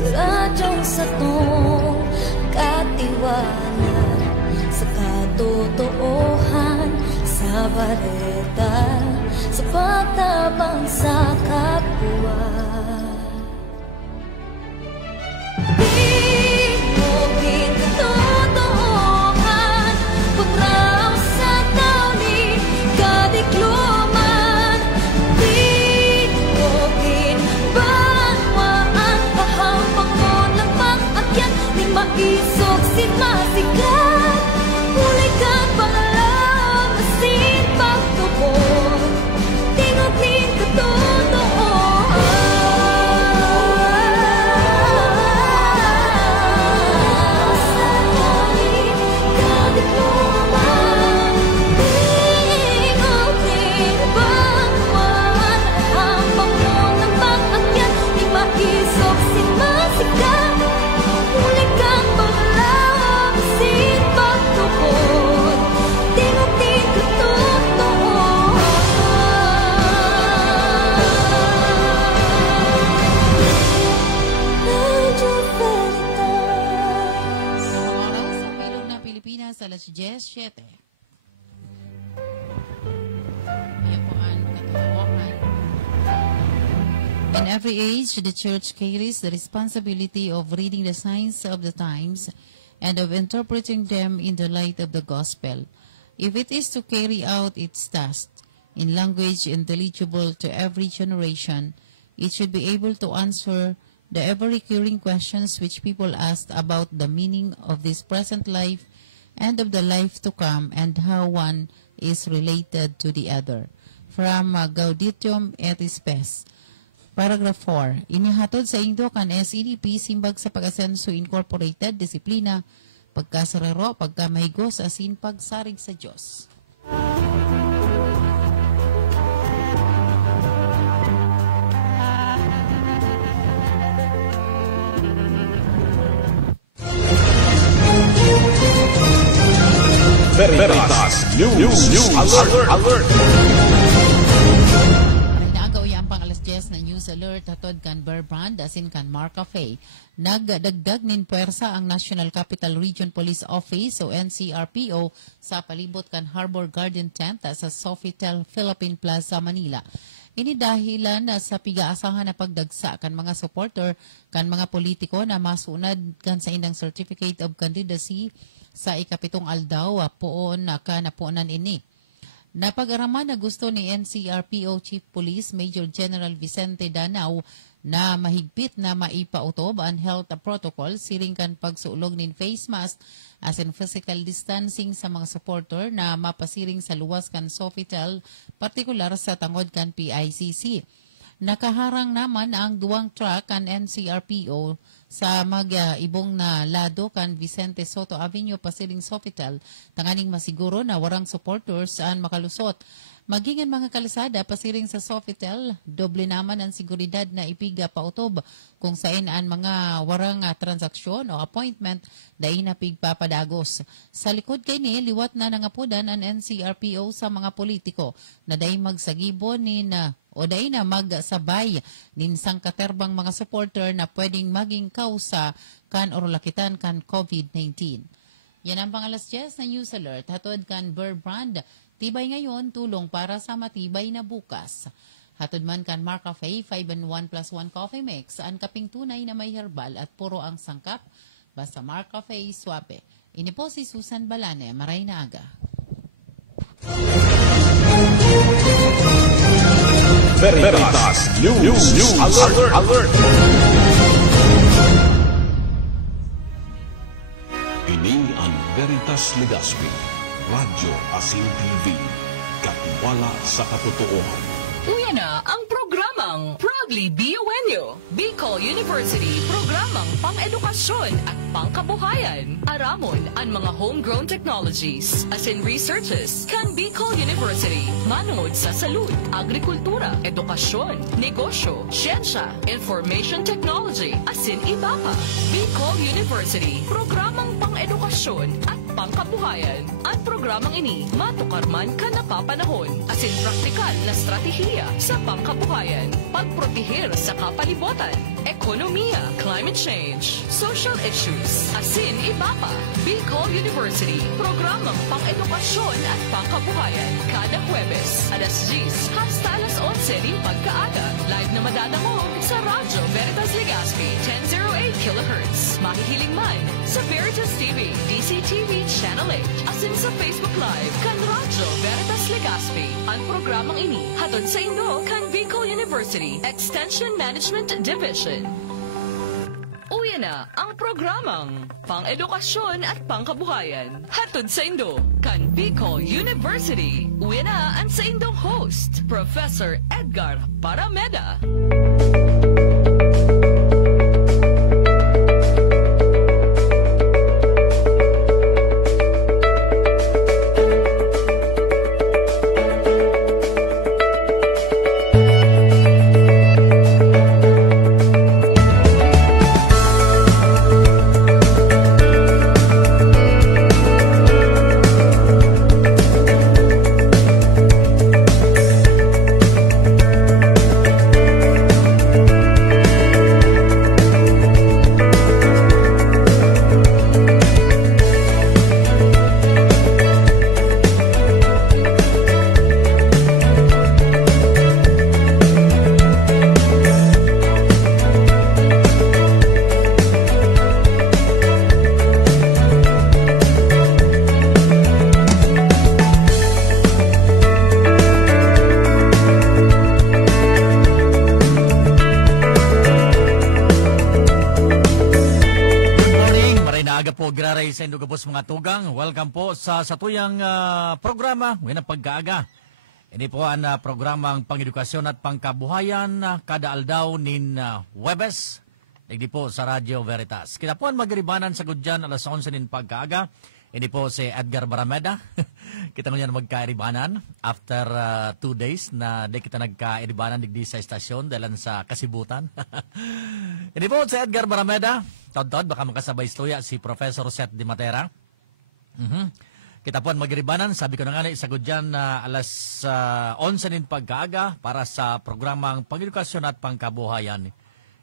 sa radyong sa tong katiwala, sa katotohan, sa balita, sa pagtabang sa kapwa. Isog si masikat, mulay kang pangalam, asin pagtubod, tingog nin katotohan. Sa langit, kadiploman, tingog nin bangwan, hambang mo ng pag-akyat, di maisog si masikat, mulay kang pangalam, asin pagtubod, tingog nin katotohan. Radio Veritas. Ang oras sa Bilog na Pilipinas, alas 10:07. Ayan po ang katawakan. In every age, the Church carries the responsibility of reading the signs of the times and of interpreting them in the light of the gospel. If it is to carry out its task in language intelligible to every generation, it should be able to answer the ever-recurring questions which people ask about the meaning of this present life and of the life to come and how one is related to the other. From Gauditium et Spes. Paragraph 4. Inihatod sa Indo kan SEDP simbag sa Pag-asenso Incorporated, disiplina, pagkasarero, pagkamahigos, asin pagsarig sa Diyos. Veritas News Alert. Nagaw yan pang alas 10 na news alert hatod kan Bear Brand asin kan Mark Cafe. Nagdagdag nin puwersa ang National Capital Region Police Office o NCRPO sa palibot kan Harbor Garden Tent sa Sofitel Philippine Plaza, Manila. Ini dahilan sa pigaasahan na pagdagsa kan mga supporter kan mga politiko na masunad kan sa indang Certificate of Candidacy sa ikapitong aldaw poon ka napunan ini. Napag-araman na gusto ni NCRPO Chief Police Major General Vicente Danao na mahigpit na maipautob ang health protocol siring kan pagsulog nin face mask as in physical distancing sa mga supporter na mapasiring sa luwas kan Sofitel, partikular sa tangod kan PICC. Nakaharang naman ang duwang truck kan NCRPO sa mag-ibong na lado kan Vicente Soto Avenue pasiring Sofitel, tanganing masiguro na warang supporters saan makalusot. Maging ang mga kalsada pasiring sa Sofitel, doble naman ang seguridad na ipiga pautob kung saan ang mga warang transaksyon o appointment dahil na pigpapadagos. Sa likod kay ni, liwat na nangapudan ang NCRPO sa mga politiko na dahil magsagibon o dahil na magsabay nin sangkaterbang mga supporter na pwedeng maging kausa kan or lakitan kan COVID-19. Yan ang pangalas 10 na news alert. Hatod kan Bear Brand, tibay ngayon, tulong para sa matibay na bukas. Hatod man kan Mark Cafe, 5-in-1+1 coffee mix, ang kaping tunay na may herbal at puro ang sangkap, basta Mark Cafe, swabe. Ini po si Susan Balane, maray na aga. Veritas News Alert. Ini ang Veritas Legazpi, Radyo Asin TV, katiwala sa katotohanan. Uya na ang programang Proudly BUNU, Bicol University, programang pang-edukasyon at pangkabuhayan. Aramon ang mga homegrown technologies as in researches kan Bicol University. Manood sa salud, agrikultura, edukasyon, negosyo, siyensya, information technology, as in iba pa. Bicol University, programang pang-edukasyon at pangkabuhayan. Ang programang ini matukarman ka na papanahon asin praktikal na stratehiya sa pangkabuhayan, pagprotehir sa kapalibutan, ekonomiya, climate change, social issues, asin iba pa. Bicol University, programang pang-edukasyon at pangkabuhayan. Kada Huwebes, alas 10 hasta alas 11 rin pagkaaga. Live na madadamog sa Radyo Veritas Legazpi, 1008 kHz. Mahihiling man sa Veritas TV, DCTV Channel 8, asin sa Facebook Live kan Radyo Veritas Legazpi. Ang programang ini hatod sa Indo kan Bicol University Extension Management Division. Uwi na ang programang pang-edukasyon at pangkabuhayan. Hatod sa Indo, kan Bicol University. Uwi na ang sa Indong host, Professor Edgar Barameda. Sa Indo Gabos mga tugang, welcome po sa satuyang programa ngayon ang pagkaaga. Ini po ang programang pangedukasyon at pangkabuhayan kada aldaw nin Huwebes. Hindi po sa Radyo Veritas. Kita po ang magribanan sa gudyan alas 11 nin pagkaaga. Ini po si Edgar Barameda. Kita ngayon magkairibanan after 2 days na di kita nagkairibanan digdi sa estasyon dahil sa kasibutan. Ini po si Edgar Barameda. Tod-tod, baka makasabay istoya si Professor Seth Di Matera. Kita po ang magribanan, sabi ko na nga sa gudyan alas 11 nin pagkaaga para sa programang pangedukasyon at pangkabuhayan.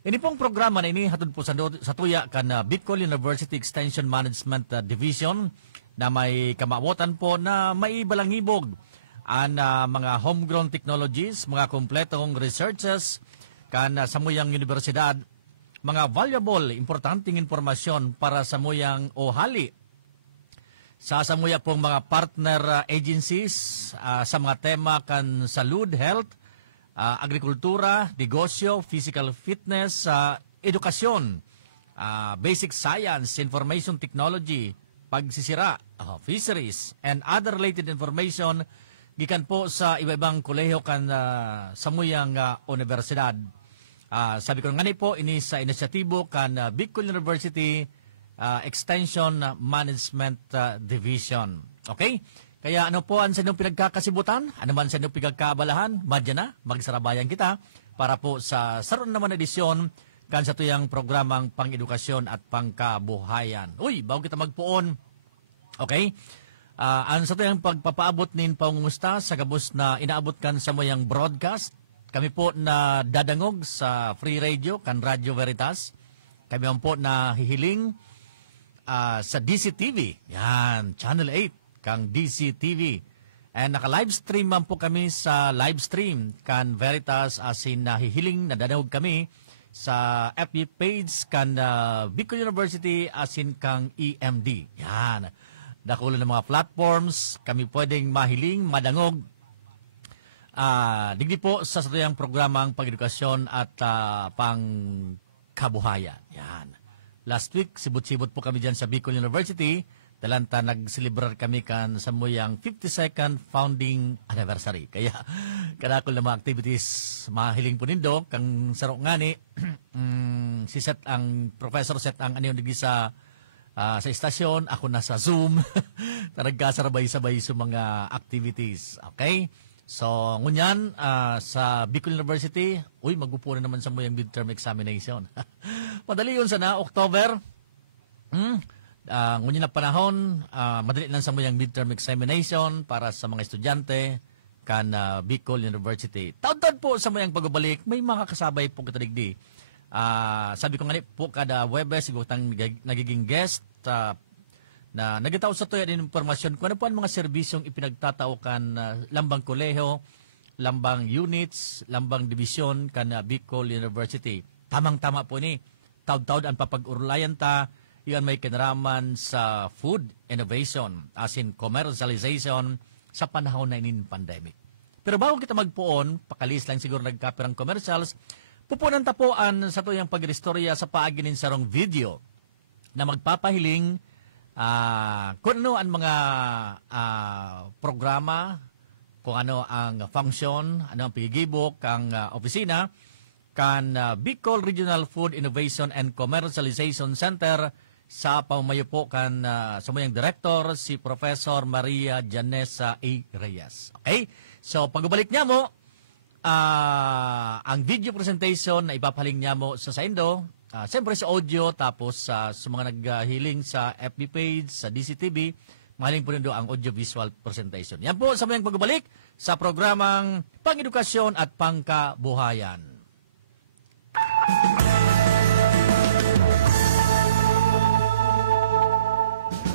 Ini pong programa na ini hatod po sa tuya kan Bicol University Extension Management Division na may kamabutan po na may balangibog ang mga homegrown technologies, mga kompletong researches kan samuyang universidad, mga valuable, importanteng informasyon para sa muyang ohali sa samuya pong mga partner agencies sa mga tema kan salud, health, agrikultura, negosyo, physical fitness, edukasyon, basic science, information technology, pagsisira, fisheries, and other related information gikan po sa iba-ibang kolehiyo kan samuyang universidad. Sabi ko nga po, ini sa inisyatibo kan Bicol University Extension Management Division. Okay? Kaya ano po ang sa inyong pinagkakasibutan? Ano man sa inyong pinagkabalahan? Madya na, magsarabayan kita para po sa saron naman edisyon kan sa tuyang programang pang-edukasyon at pangkabuhayan. Uy, bago kita magpuon. Okay? Ang sa tuyang pagpapaabot nin pangumusta sa gabos na inaabot kan sa mayang broadcast, kami po na dadangog sa Free Radio, kan Radio Veritas. Kami po na hihiling sa DCTV. Yan, Channel 8, kang DCTV. And naka-live stream man po kami sa live stream, kan Veritas, asin na hihiling na dadangog kami sa FB page kan Bicol University, asin kang EMD. Yan, dakulo ng mga platforms, kami pwedeng mahiling, madangog, digdi po sa satuyang programang pag-edukasyon at pangkabuhayan. Yan. Last week, sibot-sibot po kami dyan sa Bicol University. Talanta nag-celebrar kami kan sa muyang 52nd founding anniversary. Kaya kadakol na mga activities mahiling po nindo. Kang sarok nga ni, si Seth, ang Professor Seth, ang ano yung digdi sa istasyon. Ako nasa Zoom. Nagkasarabay-sabay sa mga activities. Okay? So, ngunyan, sa Bicol University, magupo na naman sa mo yung midterm examination. Madali yun sana, October. ngunyan na panahon, madali lang sa mo yung midterm examination para sa mga estudyante kan Bicol University. Taon-taon po sa mayang pagbabalik, may mga kasabay po katadigdi. Sabi ko nga po kada Webes, sigutang nagiging guest na nagataw sa tuya din informasyon kung ano po ang mga serbisyong ipinagtatao kan lambang koleho, lambang units, lambang division kan Bicol University. Tamang-tama po ni, taud-taud ang papag-urlayan ta, iyan may kinaraman sa food innovation, as in commercialization, sa panahon na inin pandemic. Pero bago kita magpuon, pakalis lang siguro nagkapirang commercials, pupunan tapuan sa tuyang pag-restorya sa paaginin sarong video na magpapahiling kung ano ang mga programa, kung ano ang function, ano ang pagigibok, ang opisina, kan Bicol Regional Food Innovation and Commercialization Center sa pamamayo po kan sumayang director si Professor Maria Janessa A. Reyes. Okay? So pagbalik niya mo, ang video presentation na ipapaling niya mo sa Indo, siyempre sa audio, tapos sa mga naghiling sa FB page, sa DCTV, mahaling po rin ang audio-visual presentation. Yan po sa mayang pagbalik sa programang Pang-edukasyon at Pangkabuhayan.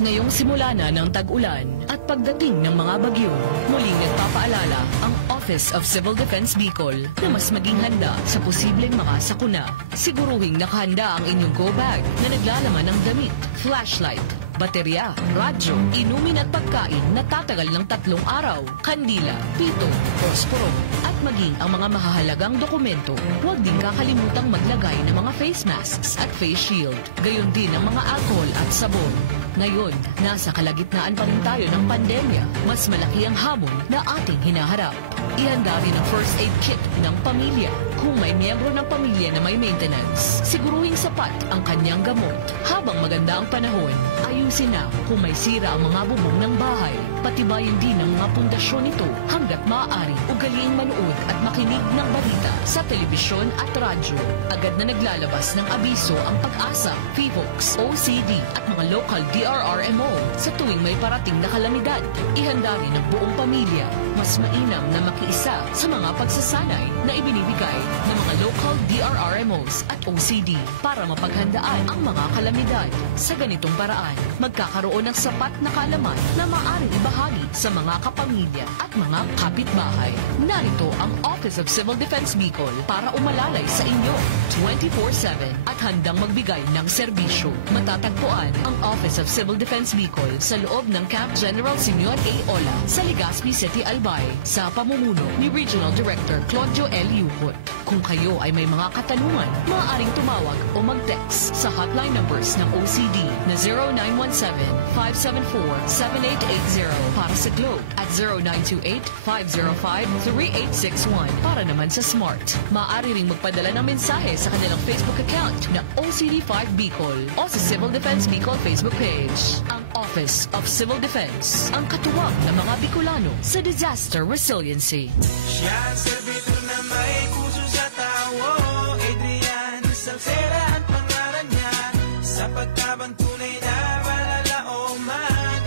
Ngayong simula na ng tag-ulan at pagdating ng mga bagyo, muling nagpapaalala ang Office of Civil Defense Bicol na mas maging handa sa posibleng mga sakuna. Siguruhing nakahanda ang inyong go bag na naglalaman ng damit, flashlight, baterya, radyo, inumin at pagkain na tatagal ng 3 araw, kandila, pito, posporo, at maging ang mga mahahalagang dokumento. Huwag din kakalimutang maglagay ng mga face masks at face shield. Gayon din ang mga alcohol at sabon. Ngayon, nasa kalagitnaan pa rin tayo ng pandemya. Mas malaki ang hamon na ating hinaharap. Ihanda rin ang first aid kit ng pamilya. Kung may miyembro ng pamilya na may maintenance, siguruhing sapat ang kanyang gamot. Habang maganda ang panahon, ayusin na kung may sira ang mga bubong ng bahay. Patibayin din ang mga pundasyon nito hanggat maaari. Ugaliing manood at makinig ng balita sa telebisyon at radyo. Agad na naglalabas ng abiso ang Pag-asa, PHOX, OCD at mga local DRRMO sa tuwing may parating na kalamidad. Ihanda rin ang buong pamilya. Mas mainam na makiisa sa mga pagsasanay na ibinibigay ng mga local DRRMOs at OCD para mapaghandaan ang mga kalamidad. Sa ganitong paraan, magkakaroon ng sapat na kaalaman na maaaring ibahagi sa mga kapamilya at mga kapitbahay. Narito ang Office of Civil Defense Bicol para umalalay sa inyo 24/7 at handang magbigay ng serbisyo. Matatagpuan ang Office of Civil Defense Bicol sa loob ng Camp General Simeon A. Ola sa Legazpi City, Albay sa pamumuno ni Regional Director Claudio L. Yucot. Kung kayo ay may mga katanungan, maaaring tumawag o mag-text sa hotline numbers ng OCD na 0917-574-7880 para sa Globe at 0928-505-3861 para naman sa Smart. Maaari ring magpadala ng mensahe sa kanilang Facebook account na OCD5 Bicol o sa Civil Defense Bicol Facebook page. Ang Office of Civil Defense, ang katuwang ng mga Bicolano sa disaster resiliency. Siya ang servitor na may puso sa tao, Adrian Salceda ang pangalan niya, sa pagtabang tunay na malalaoman.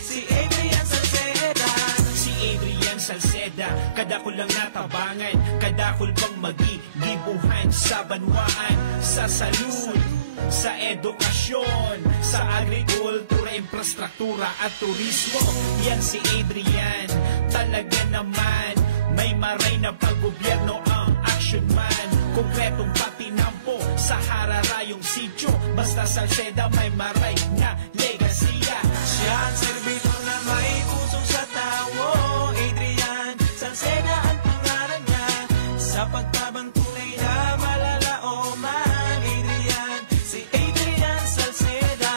Si Adrian Salceda. Si Adrian Salceda, kadakul lang natabangan, kadakul bang magigibuhan sa banwaan, sa salud, sa edukasyon, sa agrikultura, infrastruktura at turismo. Yan si Adrian, talaga naman may maray na paggobyerno ang action man. Konkretong patinampo sa hararayong sityo, basta Salceda may maray na legasiya. Siya ang servitor na may puso sa tao, Adrian Salceda ang pangalan niya, sa pagtabang tunay na malalaoman. Adrian, si Adrian Salceda.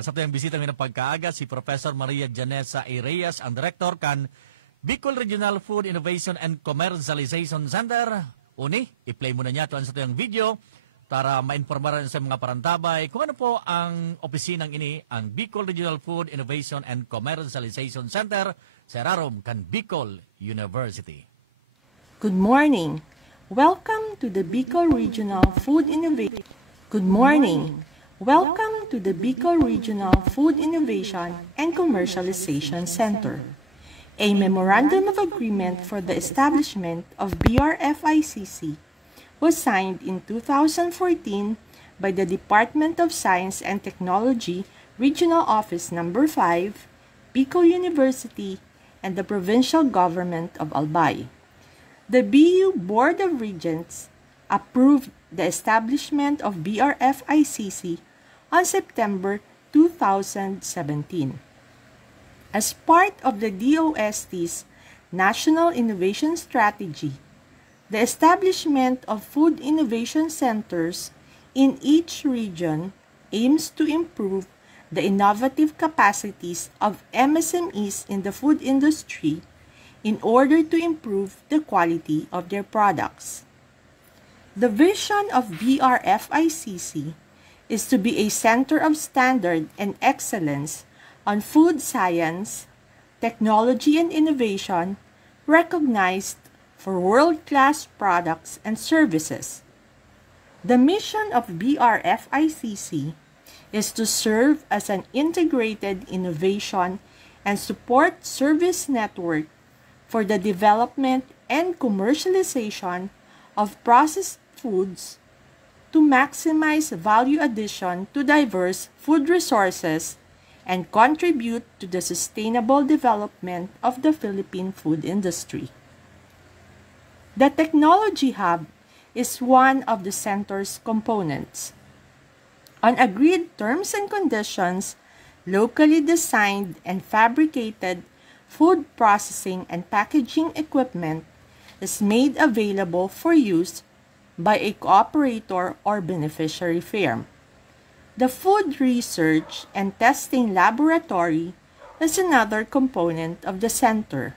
Sa tuyang bisita ng pagkaaga, si Professor Maria Janessa Reyes, ang Director kan Bicol Regional Food Innovation and Commercialization Center. Uni, i-play muna niya ito sa tuyang video para ma-informaran sa mga parantabay kung ano po ang opisinang ini, ang Bicol Regional Food Innovation and Commercialization Center sa Rarom kan Bicol University. Good morning. Welcome to the Bicol Regional Food Innovation. Good morning. Welcome to the Bicol Regional Food Innovation and Commercialization Center. A memorandum of agreement for the establishment of BRFICC was signed in 2014 by the Department of Science and Technology Regional Office Number 5, Bicol University, and the Provincial Government of Albay. The BU Board of Regents approved the establishment of BRFICC on September 2017. As part of the DOST's National Innovation Strategy, the establishment of food innovation centers in each region aims to improve the innovative capacities of MSMEs in the food industry in order to improve the quality of their products. The vision of BRFICC is to be a center of standard and excellence on food science, technology, and innovation, recognized for world-class products and services. The mission of BRFICC is to serve as an integrated innovation and support service network for the development and commercialization of processed foods to maximize value addition to diverse food resources and contribute to the sustainable development of the Philippine food industry. The Technology Hub is one of the center's components. On agreed terms and conditions, locally designed and fabricated food processing and packaging equipment is made available for use by a cooperator or beneficiary firm. The Food Research and Testing Laboratory is another component of the center.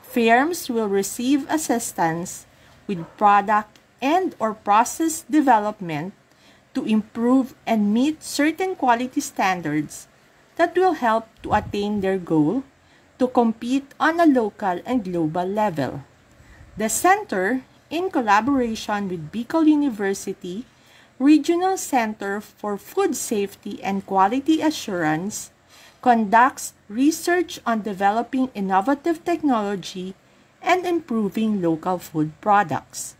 Firms will receive assistance with product and/or process development to improve and meet certain quality standards that will help to attain their goal to compete on a local and global level. The center, in collaboration with Bicol University, Regional Center for Food Safety and Quality Assurance, conducts research on developing innovative technology and improving local food products.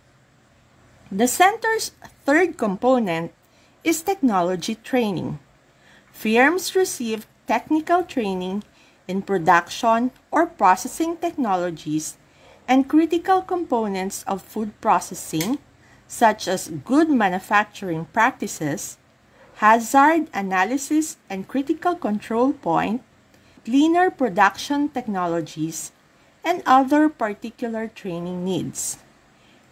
The center's third component is technology training. Firms receive technical training in production or processing technologies and critical components of food processing, such as good manufacturing practices, hazard analysis and critical control point, cleaner production technologies, and other particular training needs.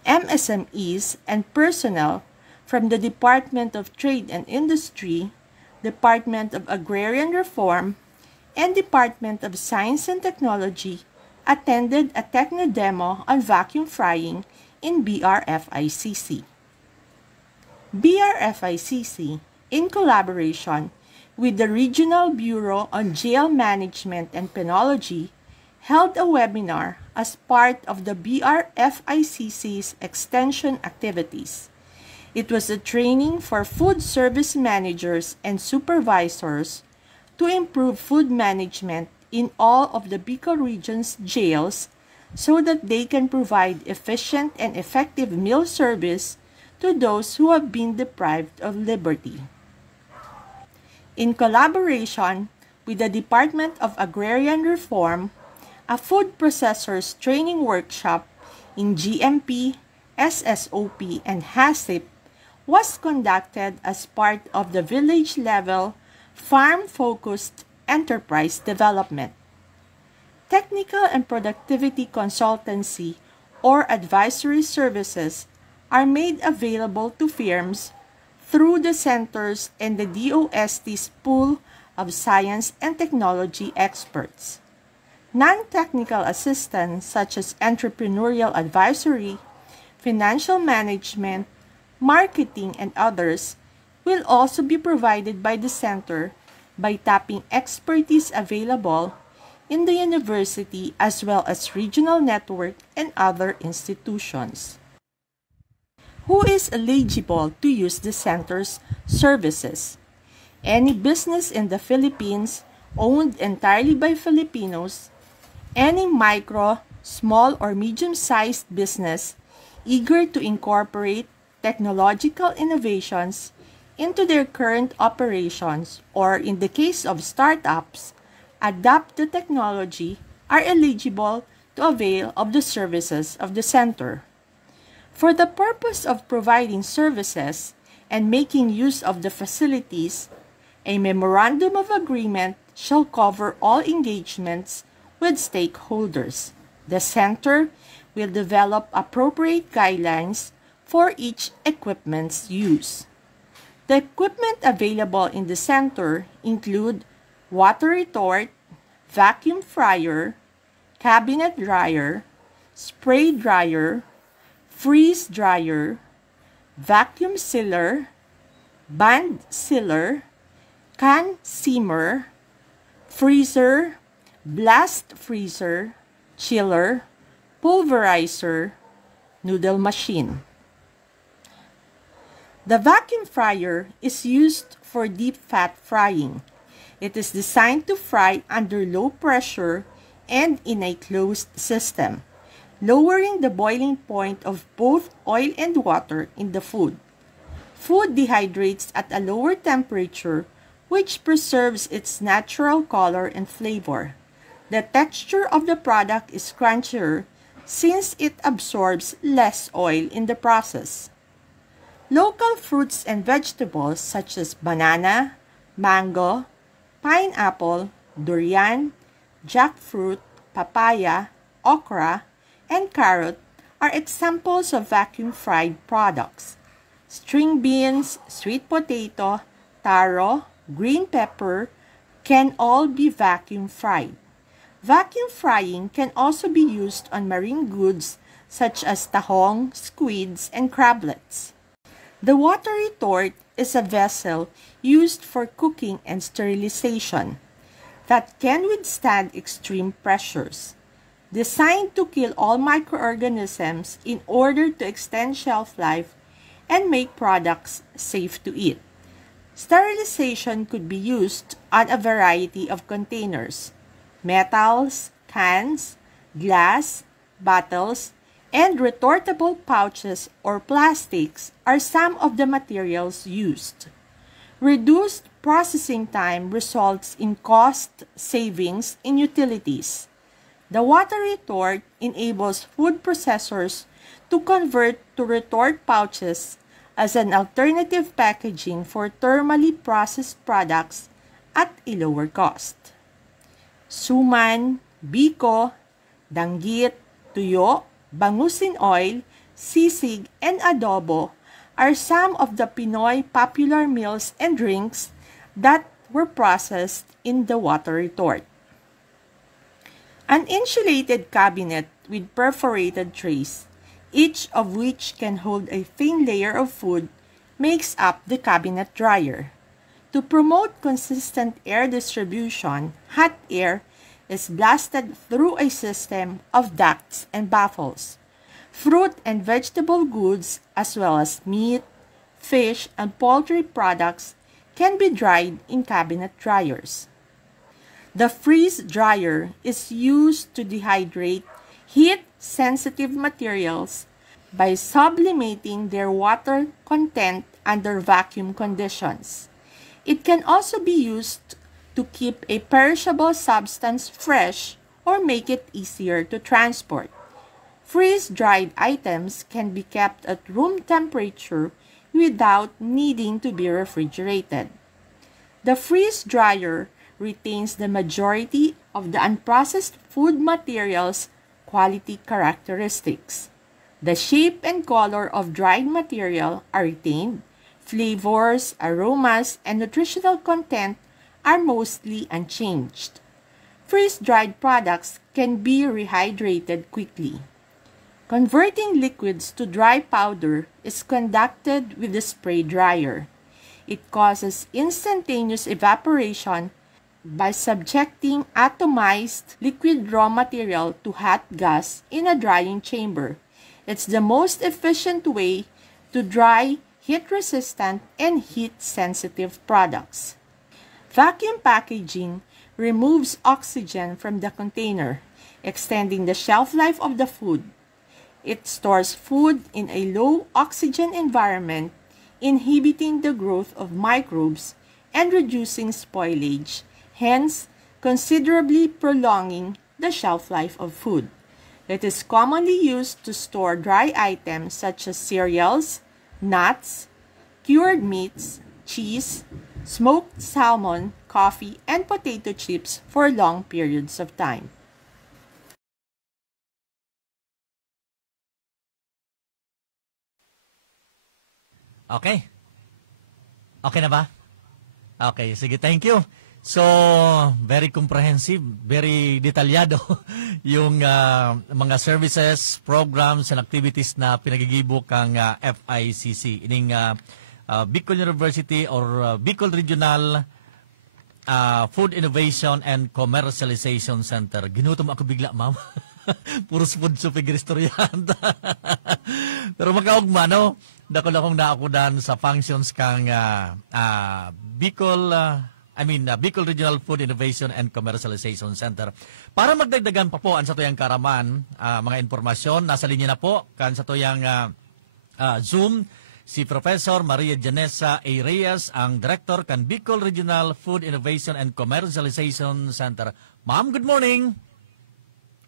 MSMEs and personnel from the Department of Trade and Industry, Department of Agrarian Reform, and Department of Science and Technology attended a techno-demo on vacuum frying in BRFICC. BRFICC, in collaboration with the Regional Bureau on Jail Management and Penology, held a webinar as part of the BRFICC's extension activities. It was a training for food service managers and supervisors to improve food management in all of the Bicol region's jails so that they can provide efficient and effective meal service to those who have been deprived of liberty. In collaboration with the Department of Agrarian Reform, a food processors training workshop in GMP, SSOP, and HACCP was conducted as part of the village-level, farm-focused enterprise development. Technical and productivity consultancy or advisory services are made available to firms through the centers and the DOST's pool of science and technology experts. Non-technical assistance such as entrepreneurial advisory, financial management, marketing, and others will also be provided by the center by tapping expertise available in the university as well as regional network and other institutions. Who is eligible to use the center's services? Any business in the Philippines owned entirely by Filipinos, any micro, small, or medium-sized business eager to incorporate technological innovations into their current operations, or in the case of startups, adapt the technology, are eligible to avail of the services of the center. For the purpose of providing services and making use of the facilities, a memorandum of agreement shall cover all engagements with stakeholders. The center will develop appropriate guidelines for each equipment's use. The equipment available in the center include water retort, vacuum fryer, cabinet dryer, spray dryer, freeze dryer, vacuum sealer, band sealer, can simmer, freezer, blast freezer, chiller, pulverizer, noodle machine. The vacuum fryer is used for deep fat frying. It is designed to fry under low pressure and in a closed system, lowering the boiling point of both oil and water in the food. Food dehydrates at a lower temperature, which preserves its natural color and flavor. The texture of the product is crunchier since it absorbs less oil in the process. Local fruits and vegetables such as banana, mango, pineapple, durian, jackfruit, papaya, okra, and carrot are examples of vacuum-fried products. String beans, sweet potato, taro, green pepper can all be vacuum-fried. Vacuum frying can also be used on marine goods such as tahong, squids, and crablets. The water retort is a vessel used for cooking and sterilization that can withstand extreme pressures. Designed to kill all microorganisms in order to extend shelf life and make products safe to eat. Sterilization could be used on a variety of containers: metals, cans, glass, bottles, and retortable pouches or plastics are some of the materials used. Reduced processing time results in cost savings in utilities. The water retort enables food processors to convert to retort pouches as an alternative packaging for thermally processed products at a lower cost. Suman, biko, danggit, tuyo, bangusin oil, sisig, and adobo are some of the Pinoy popular meals and drinks that were processed in the water retort. An insulated cabinet with perforated trays, each of which can hold a thin layer of food, makes up the cabinet dryer. To promote consistent air distribution, hot air is blasted through a system of ducts and baffles. Fruit and vegetable goods, as well as meat, fish, and poultry products, can be dried in cabinet dryers. The freeze dryer is used to dehydrate heat-sensitive materials by sublimating their water content under vacuum conditions. It can also be used to keep a perishable substance fresh or make it easier to transport. Freeze-dried items can be kept at room temperature without needing to be refrigerated. The freeze dryer retains the majority of the unprocessed food materials' quality characteristics. The shape and color of dried material are retained. Flavors, aromas, and nutritional content are mostly unchanged. Freeze-dried products can be rehydrated quickly. Converting liquids to dry powder is conducted with the spray dryer. It causes instantaneous evaporation by subjecting atomized liquid raw material to hot gas in a drying chamber. It's the most efficient way to dry heat-resistant and heat-sensitive products. Vacuum packaging removes oxygen from the container, extending the shelf life of the food. It stores food in a low oxygen environment, inhibiting the growth of microbes and reducing spoilage, hence considerably prolonging the shelf life of food. It is commonly used to store dry items such as cereals, nuts, cured meats, cheese, smoked salmon, coffee, and potato chips for long periods of time. Okay? Okay na ba? Okay, sige, thank you. So, very comprehensive, very detalyado yung mga services, programs, and activities na pinagigibok ang FICC. Ining Bicol University or Bicol Regional Food Innovation and Commercialization Center. Ginutom ako bigla, ma'am. Puros food sa pigristoryan. Pero magkaugma, no? Dako na akong naakudan sa functions kang Bicol Regional Food Innovation and Commercialization Center. Para magdagdagan pa po ang sa tuyang karaman, mga informasyon, nasa linya na po kan sa tuyang Zoom, si Professor Maria Janessa A. Reyes, ang Director kan Bicol Regional Food Innovation and Commercialization Center. Ma'am, good morning!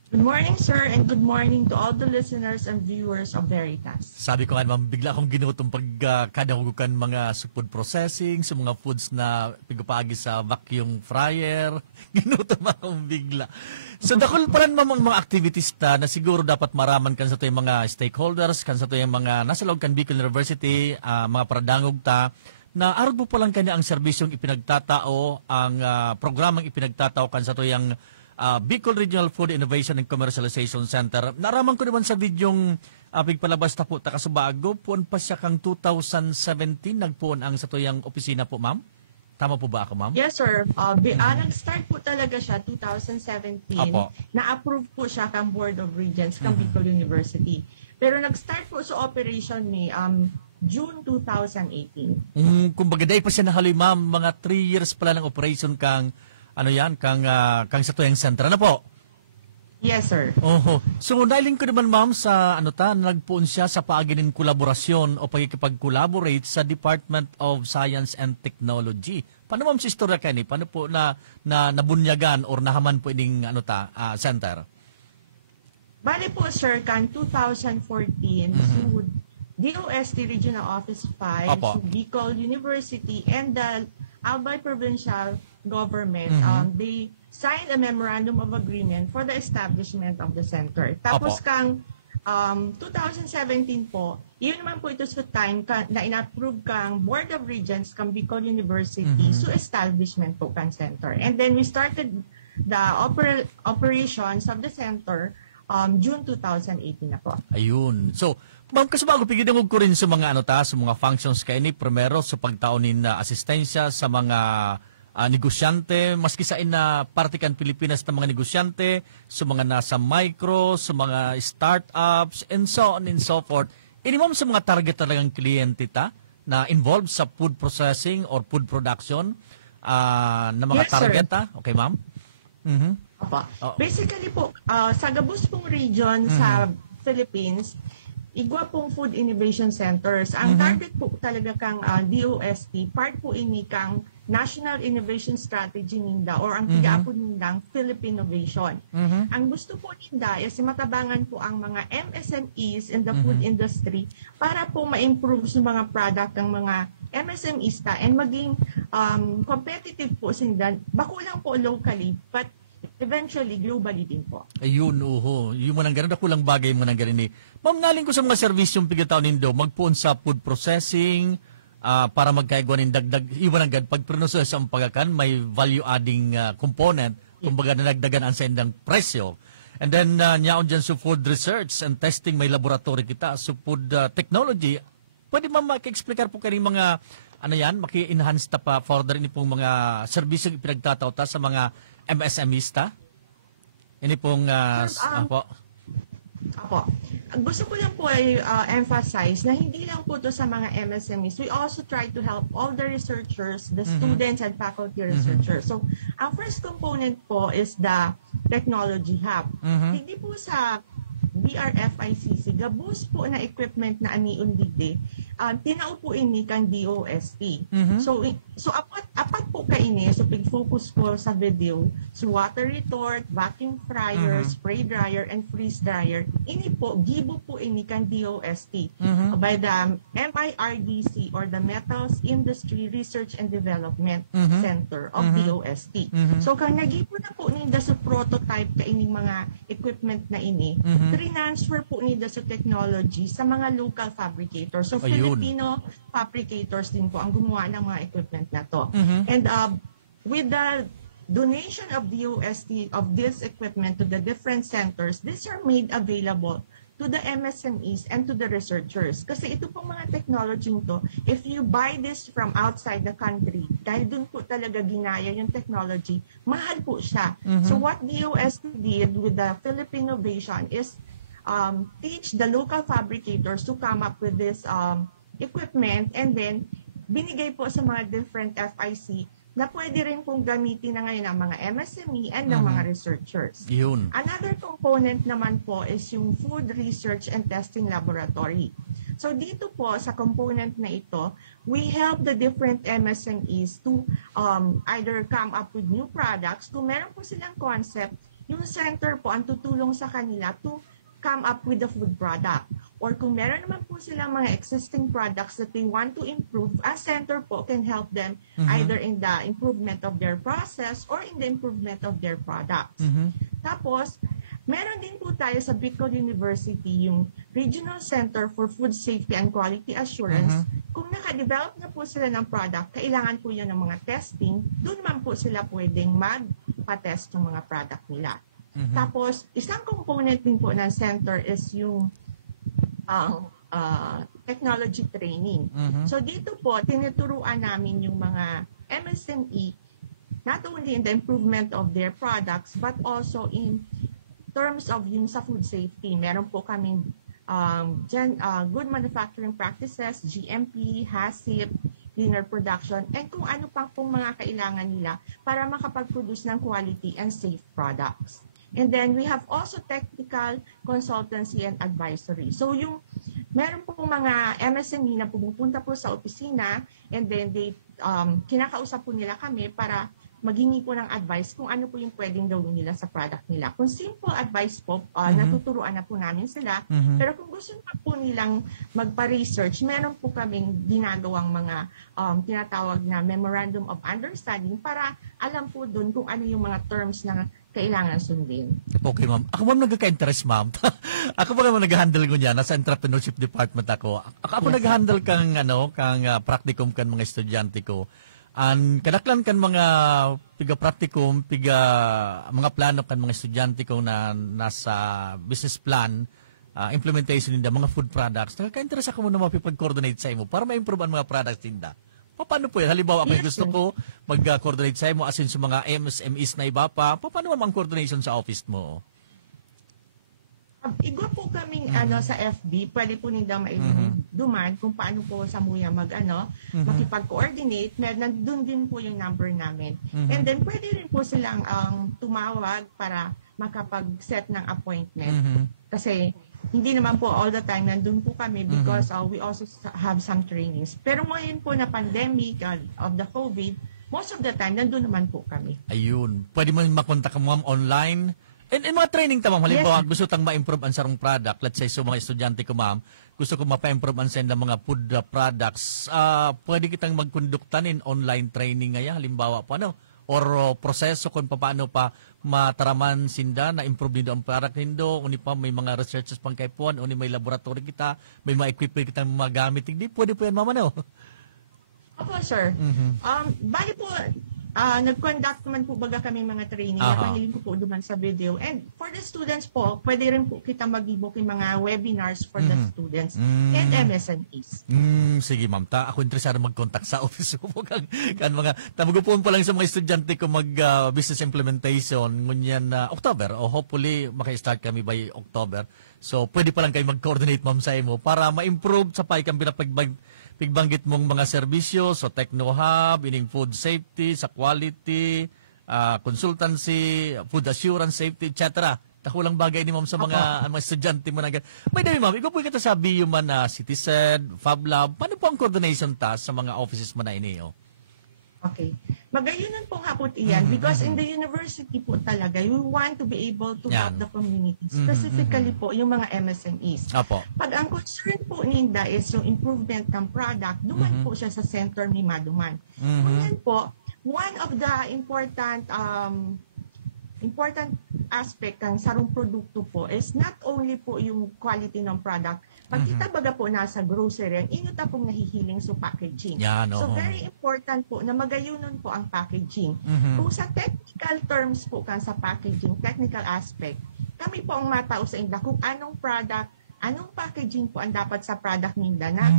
Good morning, sir, and good morning to all the listeners and viewers of Veritas. Sabi ko nga, ma'am, bigla akong ginutom pagkadahugukan mga food processing, sa mga foods na pigupagi sa vacuum fryer. Ginutom akong bigla. So, dakol pa rin ma'am ang mga activities na siguro dapat maraman kan sa ito yung mga stakeholders, kan sa ito yung mga nasa loob kan Bicol University, mga paradangog ta, na araw po palang kanya ang serbisyong ipinagtatao, ang programang ipinagtatao kan sa ito yung Bicol Regional Food Innovation and Commercialization Center. Naraman ko naman sa videong pigpalabas na po takasubago, puon pa siya kang 2017, nagpuon ang sa tuyang opisina po, ma'am? Tama po ba ako, ma'am? Yes, sir. Nag-start po talaga siya 2017. Apo. Na-approve po siya kang Board of Regents kang Bicol University. Pero nag-start po sa operation ni June 2018. Kumbaga, dahil pa siya nahaloy, ma'am, mga 3 years pala ng operation kang kang sa tuyang center na po. Yes, sir. Oho. So, nailing ko naman, ma'am, sa nagpuon siya sa paaginin kolaborasyon o pagkikipag-collaborate sa Department of Science and Technology. Paano, ma'am, si istorya ka ni? Paano po na nabunyagan or nahaman po ining center? Bale po, sir, kan 2014, so DOST Regional Office 5, Opo. so Bicol University, and the Albay Provincial Government, they signed a memorandum of agreement for the establishment of the center. Tapos Opo. kang 2017 po, yun naman po ito sa time na in-approve kang Board of Regents kang Bicol University so establishment po kang center. And then we started the operations of the center June 2018 na po. Ayun. So, ma'am, kasubago, pigidangog ko rin sa mga sa mga functions kayo ni primero sa pagtaunin na asistensya sa mga negosyante, maski sa partikan Pilipinas na mga negosyante, sa mga nasa micro, sa mga startups, and so on and so forth. Ini ma'am sa mga target talagang kliyente na involved sa food processing or food production na mga Yes, target sir. Okay, ma'am? Opo. Oh. Basically po, sa Gabus pong region sa Philippines, igwa pong food innovation centers. Ang target po talaga kang DOST, part po ini kang National Innovation Strategy ninda or ang tiga po nindang Philippine Innovation. Ang gusto po ninda is matabangan po ang mga MSMEs in the food industry para po ma-improve sa mga product ng mga MSMEs and maging competitive po sa nila. Bakulang po locally, but eventually globally din po. Ayun, yung manang ganun, kulang bagay mo nang ganun eh. Ma'am, naling ko sa mga servisyong pigataw nindo, magpuon sa food processing, para magkaigwan ng dagdag iwan agad pag pronosos ang pagakan may value adding component kumbaga nadagdagan ang sendang presyo. And then nyaon dyan sa food research and testing may laboratory kita sa food technology. Pwede ba maki-explicar po kayo mga ano yan, maki-enhance ta pa further ini pong mga serbisyo ipinagtatawta sa mga MSMista? Ini pong po. Apo. Gusto ko lang po ay emphasize na hindi lang po to sa mga MSMEs. We also try to help all the researchers, the students and faculty researchers. So, ang first component po is the technology hub. Hindi po sa BRFICC, gabus po na equipment na aniun dide, tinaupuin ni kang DOST. So apat po kaini, so pig-focus ko sa video, so water retort, vacuum fryer, spray dryer, and freeze dryer. Ini po, gibo po ini kang DOST by the MIRDC or the Metals Industry Research and Development Center of DOST. So kang nagipo na po ninda sa prototype kaining mga equipment na ini, transfer po nila sa technology sa mga local fabricators. So, Filipino fabricators din po ang gumawa ng mga equipment na to. And with the donation of DOST of this equipment to the different centers, these are made available to the MSMEs and to the researchers. Kasi ito pong mga technology nito, if you buy this from outside the country, dahil dun po talaga ginaya yung technology, mahal po siya. So what DOST did with the Philippine Innovation is teach the local fabricators to come up with this equipment, and then binigay po sa mga different FIC na pwede rin pong gamitin na ngayon ng mga MSME and ng mga researchers. Yun. Another component naman po is yung Food Research and Testing Laboratory. So dito po sa component na ito, we help the different MSMEs to either come up with new products. Kung meron po silang concept, yung center po ang tutulong sa kanila to come up with a food product. Or kung meron naman po silang mga existing products that they want to improve, a center po can help them either in the improvement of their process or in the improvement of their products. Tapos, meron din po tayo sa Bicol University yung Regional Center for Food Safety and Quality Assurance. Kung naka-develop na po sila ng product, kailangan po yun ng mga testing, doon naman po sila pwedeng magpa-test ng mga product nila. Tapos, isang component din po ng center is yung technology training. So dito po, tinuturuan namin yung mga MSME not only in the improvement of their products but also in terms of yung sa food safety. Meron po kaming good manufacturing practices, GMP, HACCP, linear production, and kung ano pa pong mga kailangan nila para makapag-produce ng quality and safe products. And then we have also technical consultancy and advisory. So yung meron po mga MSME na pumupunta po sa opisina, and then they kinakausap po nila kami para maghingi po ng advice kung ano po yung pwedeng gawin nila sa product nila. Kung simple advice po, natuturuan na po namin sila. Pero kung gusto na po nilang magpa-research, meron po kaming ginagawang mga tinatawag na Memorandum of Understanding para alam po dun kung ano yung mga terms na kailangan sundin. Okay, ma'am. Ako, ma'am, nagka-interest, ma'am. Ako ba naman nag-handle ko niya? Nasa entrepreneurship department ako. Ako yes, nag-handle kang practicum kan mga estudyante ko. An kadaklan kan mga piga practicum, piga mga plano kan mga estudyante ko na nasa business plan, implementation ninda mga food products. Nagka-interest ako na mapipag-coordinate sa imo para ma-improve ang mga products ninda. Paano po yan? Halimbawa, ako gusto ko mag-coordinate sa imo asin sa mga MSMEs na iba pa. Paano naman coordination sa office mo? Igwa po kaming sa FB, pwede po nila duman kung paano po sa Muya makipag-coordinate. Nandun din po yung number namin. And then pwede rin po silang tumawag para makapag-set ng appointment. Kasi hindi naman po all the time nandun po kami because we also have some trainings. Pero ngayon po na pandemic of the COVID, most of the time nandun naman po kami. Ayun. Pwede mo makontak mo, ma'am, online. And mga training tamang, halimbawa, yes, gusto tang ma-improve ang sarong product. Let's say, so mga estudyante ko, ma'am, gusto ko ma-improve ang send ng mga food products. Pwede kitang magkonduktanin online training ngaya, halimbawa po, ano? Or proseso kung paano pa mataraman sinda na improve nindo ang product nindo, uni pa may mga researchers pang kaipuan, uni may laboratory kita, may mga equipment kitang magamit. Hindi pwede po yan, ma'am, ano? Opo, sir. Bali po, nag-conduct naman po baga kami mga training. Aha. Napangiling ko po duman sa video. And for the students po, pwede rin po kita mag-book yung mga webinars for the students and MSMEs. Sige ma'am, ako interesado mag-contact sa office mo kan mga tamagupuan pa lang sa mga estudyante ko mag business implementation ngunyan October o hopefully maka-start kami by October. So pwede pa lang kayo mag-coordinate ma'am sa imo para ma-improve sa pay kang pigbanggit mong mga serbisyo, so Techno-Hub, ining food safety, sa quality, consultancy, food assurance, safety, etc. Tahulang bagay ni ma'am sa mga estudyante mo na ganyan. May dami ma'am, ikaw po kita sa BU man na Citizen, Fab Lab, paano po ang coordination task sa mga offices mo na ini? Okay. Magayunan po nga po iyan because in the university po talaga, we want to be able to help the community. Specifically po yung mga MSMEs. Apo. Pag ang concern po ninda is yung improvement ng product, duman po siya sa center ni Maduman. Ngayon po, one of the important aspect ng sarong produkto po is not only po yung quality ng product, pag kita baga po nasa grocery, inyo ta pong nahihiling sa packaging. Yan, So very important po na magayunon po ang packaging. Kung sa technical terms po kan sa packaging, technical aspect, kami po ang matao sa inda kung anong product, anong packaging po ang dapat sa product ninda na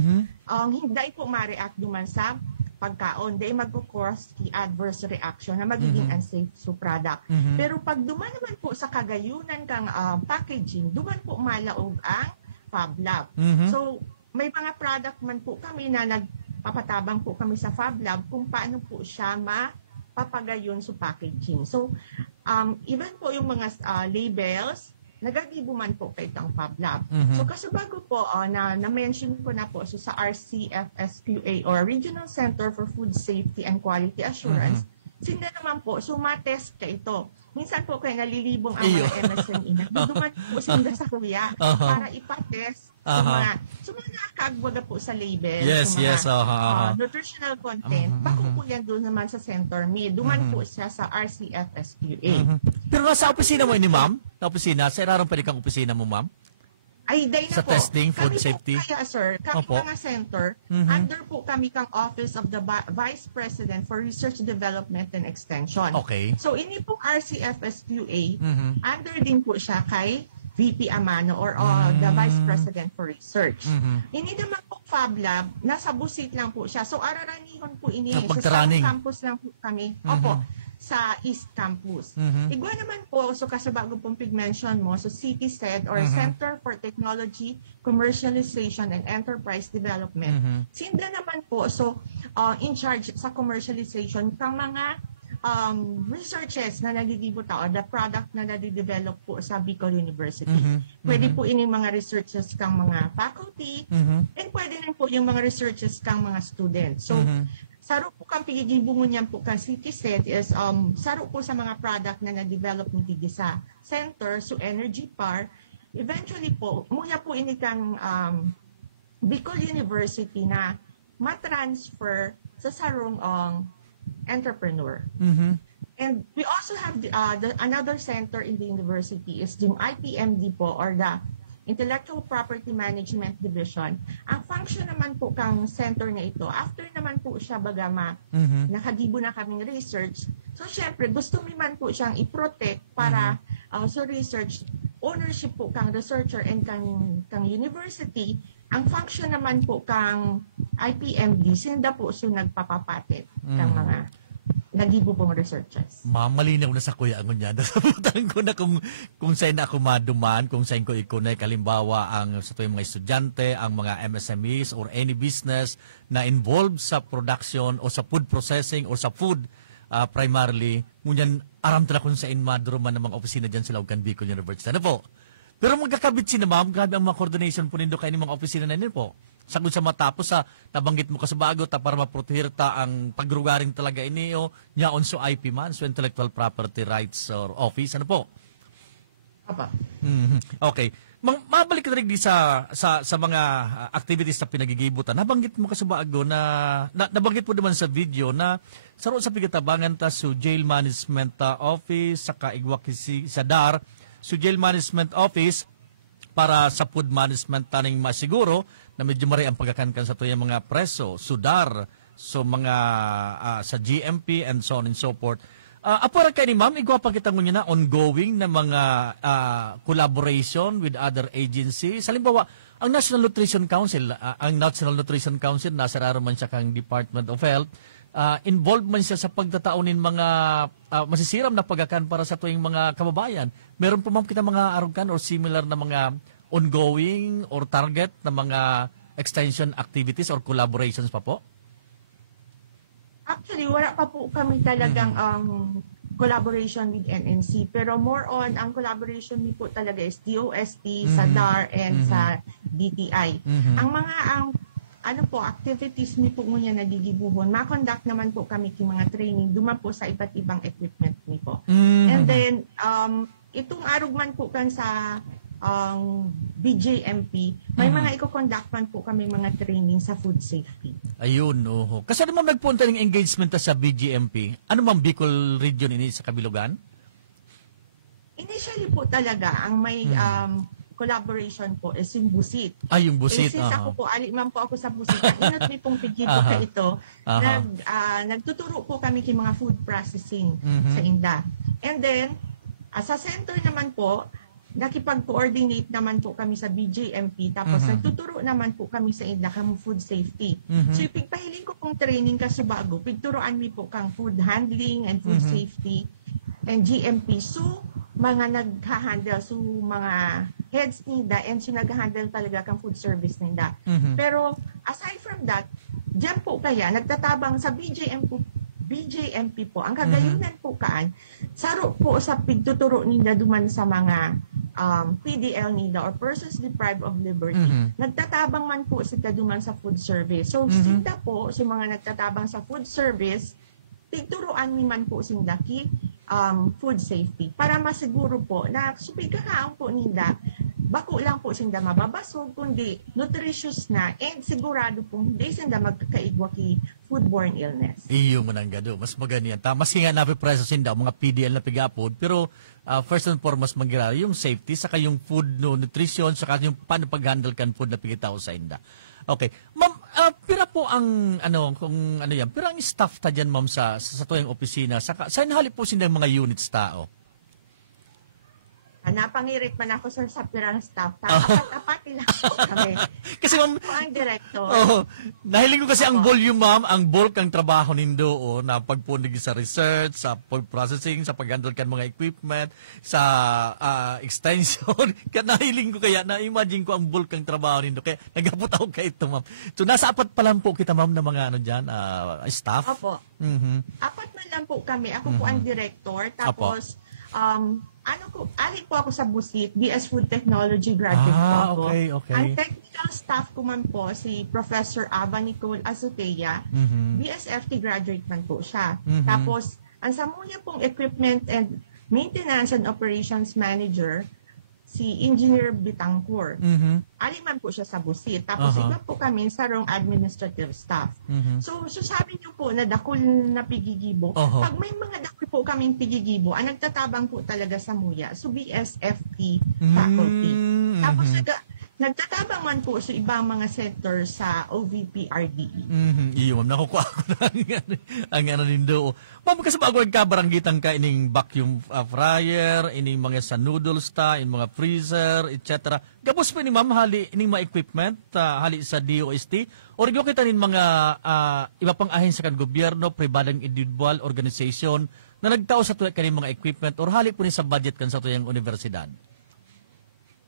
hindi po ma-react duman sa pagkaon, dahil magkukos ki adverse reaction na magiging unsafe sa product. Pero pag duman naman po sa kagayunan kang packaging, duman po malaog ang Fab Lab. So, may mga product man po kami na nagpapatabang po kami sa Fab Lab kung paano po siya mapapagayon sa packaging. So, even po yung mga labels, nagagibo man po kay itang Fab Lab. So, kasabago po, na-mention ko na po so, sa RCFSQA or Regional Center for Food Safety and Quality Assurance, sinda naman po, so matest ka ito. Minsan po kayo nalilibong ang mga MSME na duman po sinda sa kuya para ipatest sa mga nakakagwaga po sa label, sa mga nutritional content. Bako po yan doon naman sa center me. Duman po siya sa RCFSQA. Pero nasa opisina mo ini ma'am? Sa opisina? Sa irarong pwede kang opisina mo ma'am? Ay, dahil na sa po. testing, food kami safety? Po kaya, sir, kami mga center, under po kami kang Office of the Vice President for Research, Development, and Extension. Okay. So, ini pong RCFSQA, under din po siya kay VP Amano or the Vice President for Research. Ini naman po Fab Lab, nasa Busit lang po siya. So, araranihon po ini. Sa campus lang po kami. Opo. Sa East Campus. Igwa naman po, so kasabago pong pig-mention mo, so CTCED or Center for Technology, Commercialization and Enterprise Development. Sinda naman po, so in charge sa commercialization kang mga researches na nagigibot o the product na nadidevelop po sa Bicol University. Pwede po ining mga researches kang mga faculty and pwede rin po yung mga researches kang mga students. So, saro po kang pigigibungon niyan po kang CTCED is saro po sa mga product na na-develop ni Tigi sa center, so energy par. Eventually po, muna po ini kang Bicol University na matransfer sa sarong entrepreneur. And we also have another center in the university is yung IPMD po or the Intellectual Property Management Division. Ang function naman po kang center na ito, after naman po siya bagama, nakagibo na kaming research. So, syempre, gusto mi man po siyang i-protect para so research, ownership po kang researcher and kang university. Ang function naman po kang IPMD, sinda po so nagpapapatit kang mga nagibo pong researchers. Ma'am, malinaw na sa kuya ang niya. Nasabutan ko na kung saan ako maduman, kung saan ko ikunay, kalimbawa ang sa tuyong mga estudyante, ang mga MSMEs or any business na involved sa production o sa food processing or sa food primarily, ngunyan aram tala kung saan maduman ng mga opisina dyan sa Laucan Bicol University. Ano po? Pero magkakabit sila ma'am, grabe ang mga coordination po nindo kayo ng mga opisina na nila po. Sagod sa matapos sa nabanggit mo kasabago ta para maproteher ta ang pagrugaring talaga ini o nyaon so IP man, so Intellectual Property Rights or Office. Ano po? Apa. Okay. Mabalik ka rin sa mga activities na pinagigibutan. Nabanggit mo kasabago na nabanggit po naman sa video na saro sa pigatabangan ta so Jail Management Office, saka igwakisi sa DAR, so Jail Management Office para sa food management taning masiguro na medyo mari ang pagkakankan sa tuyang mga preso, sudar, So mga sa GMP and so on and so forth. Apara kay ni ma'am, igwa pa kita na ongoing na mga collaboration with other agencies. Halimbawa, ang National Nutrition Council, nasa raro man siya kang Department of Health, involved man siya sa pagtataunin mga masisiram na pagakan para sa tuwing mga kababayan. Meron po ma'am kita mga arugan or similar na mga ongoing or target na mga extension activities or collaborations pa po? Actually, wala pa po kami talagang collaboration with NNC. Pero more on, ang collaboration ni po talaga is DOST, sa DAR, and sa DTI. Ang mga activities ni po ngunyan na gigibuhon, ma-conduct naman po kami yung mga training, duma po sa iba't ibang equipment ni po. And then, itong arugman po kan sa BJMP, may mga i-conduct man po kami mga training sa food safety. Ayun, oho. Kasi ano ma'am nagpunta ng engagement sa BGMP? Ano ma'am Bicol region ini sa Kabilugan? Initially po talaga, ang may collaboration po is yung Busit. Ay, yung Busit. Since ako po, alimam po ako sa Busit, ang inot mi pong pigibo ka ito, nagtuturo po kami ng mga food processing sa Inda. And then, sa center naman po, nakipag-coordinate naman po kami sa BJMP, tapos nagtuturo naman po kami sa Inda kang food safety. So ipigpahiling ko pong training kaso bago, pigturoan mi po kang food handling and food safety and GMP. So mga nag-handle, so mga heads nila and so nag-handle talaga kang food service nila. Pero aside from that, dyan po kaya nagtatabang sa BJMP po, ang kagayunan po kaan, saro po sa pigtuturo nila duman sa mga PDL nila or persons deprived of liberty. Nagtatabang man po sila duman sa food service. So sila po, sa mga nagtatabang sa food service, pigturuan man po sila food safety para masiguro po na supigakaon po nila bako lang po sila mababasog, kundi nutritious na and sigurado po hindi sila magkakaigwa ki foodborne illness. Iyo mo nang gado. Mas maganyan. Mas nga napipreso sinda mga PDL na pigapod. Pero first and foremost magira yung safety, saka yung food nutrition, saka yung paano pag-handle kan food na pigitaw sa inda. Okay. Ma'am, pira po ang pira ang staff ta dyan, ma'am, sa tuyong opisina. Saka, saan halip po sinda mga units tao? Napangirit man ako sa pirang staff. Apat lang po kami. Kasi ma'am, ako ang director. Nahiling ko kasi ang volume, ma'am, ang bulk ang trabaho nindo na pagpunig sa research, sa processing, sa pag-handle kan mga equipment, sa extension. Kaya nahiling ko kaya, na-imagine ko ang bulk ang trabaho nindo. Kaya nagapot ako kayo ito, ma'am. So nasa apat pa lang po kita, ma'am, na mga staff? Opo. Apat man lang po kami. Ako po ang director. Tapos, alit po ako sa Busit, BS Food Technology graduate po ako. Okay. Ang technical staff ko man po, si Professor Aba Nicole Azotea, BSFT graduate man po siya. Tapos, ang samunya pong equipment and maintenance and operations manager, si Engineer Bitangcourt. Aliman po siya sa Busit. Tapos iba po kami sa rong administrative staff. So sabi niyo po na dakol na pigigibo. Pag may mga dakol po kaming pigigibo, ang nagtatabang po talaga sa muya. So BSFT faculty. Tapos nagtatabang man po sa ibang mga sector sa OVP RDE. Iyo, ma'am, nakukuha ko na ang nindo. Ma'am, kasi bago nagkabaranggitan ka ining vacuum fryer, ining mga sa noodles ta, ining mga freezer, etc. Gapos pa ni ma'am, hali ining mga equipment, hali sa DOST, o rigyo kita nin mga iba pang ahensya kan gobyerno, pribadang individual, organization, na nagtao sa tuwa kaning mga equipment, or hali po ni sa budget kan sa tuyang universidad?